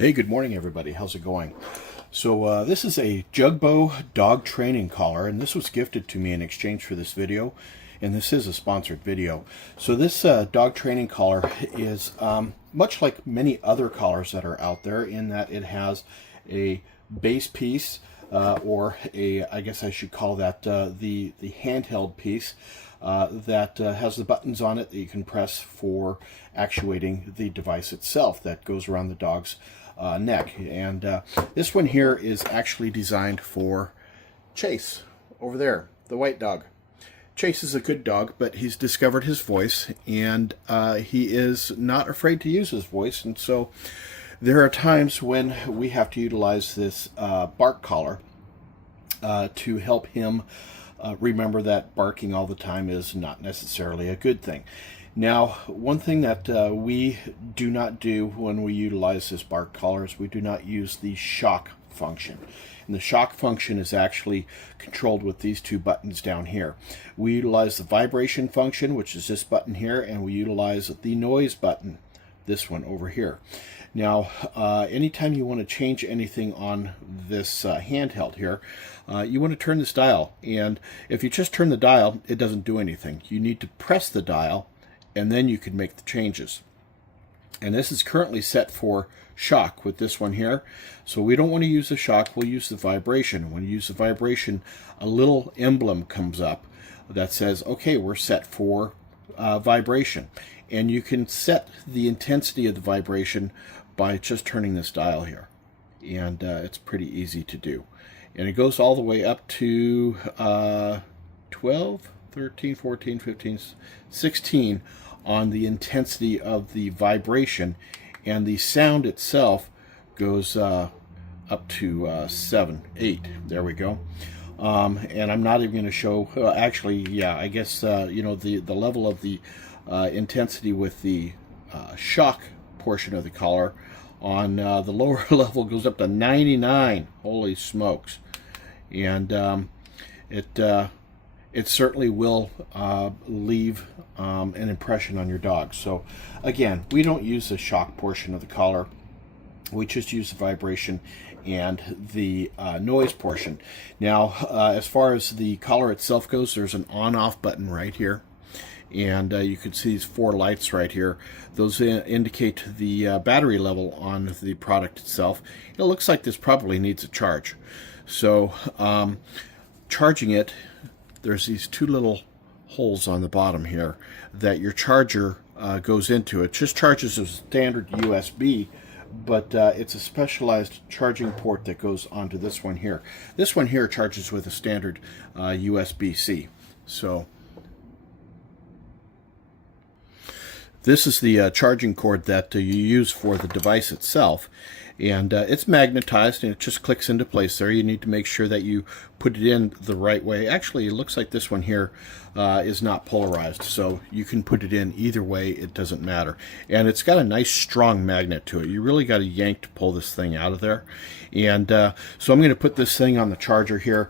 Hey, good morning, everybody. How's it going? So this is a Jugbow dog training collar, and this was gifted to me in exchange for this video, and this is a sponsored video. So this dog training collar is much like many other collars that are out there in that it has a base piece, or I guess I should call that the handheld piece that has the buttons on it that you can press for actuating the device itself that goes around the dog's neck. And this one here is actually designed for Chase over there, the white dog. Chase is a good dog, but he's discovered his voice, and he is not afraid to use his voice. And so there are times when we have to utilize this bark collar to help him remember that barking all the time is not necessarily a good thing. Now, one thing that we do not do when we utilize this bark collar is we do not use the shock function. And the shock function is actually controlled with these two buttons down here. We utilize the vibration function, which is this button here, and we utilize the noise button, this one over here. Now, anytime you want to change anything on this handheld here, you want to turn this dial. And if you just turn the dial, it doesn't do anything. You need to press the dial, and then you can make the changes. And this is currently set for shock with this one here. So we don't want to use the shock, we'll use the vibration. When you use the vibration, a little emblem comes up that says, okay, we're set for vibration. And you can set the intensity of the vibration by just turning this dial here. And it's pretty easy to do. And it goes all the way up to 12, 13, 14, 15, 16 on the intensity of the vibration, and the sound itself goes up to 7, 8. There we go. And I'm not even going to show, actually, yeah, I guess, you know, the level of the intensity with the shock portion of the collar on the lower level goes up to 99. Holy smokes. And it certainly will leave an impression on your dog. So again, we don't use the shock portion of the collar. We just use the vibration and the noise portion. Now, as far as the collar itself goes, there's an on-off button right here. And you can see these 4 lights right here. Those indicate the battery level on the product itself. It looks like this probably needs a charge. So charging it, there's these 2 little holes on the bottom here that your charger goes into. It just charges a standard USB, but it's a specialized charging port that goes onto this one here. This one here charges with a standard USB-C. So this is the charging cord that you use for the device itself, and it's magnetized and it just clicks into place there. You need to make sure that you put it in the right way. Actually, it looks like this one here is not polarized, so you can put it in either way, it doesn't matter. And it's got a nice strong magnet to it. You really got to yank to pull this thing out of there. And so I'm going to put this thing on the charger here.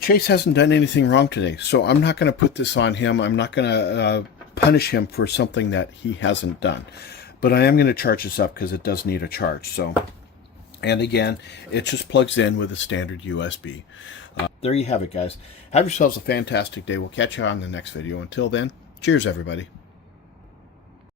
Chase hasn't done anything wrong today, so I'm not going to put this on him. I'm not going to punish him for something that he hasn't done. But I am going to charge this up because it does need a charge. So, and again, it just plugs in with a standard USB. There you have it, guys. Have yourselves a fantastic day. We'll catch you on the next video. Until then, cheers, everybody.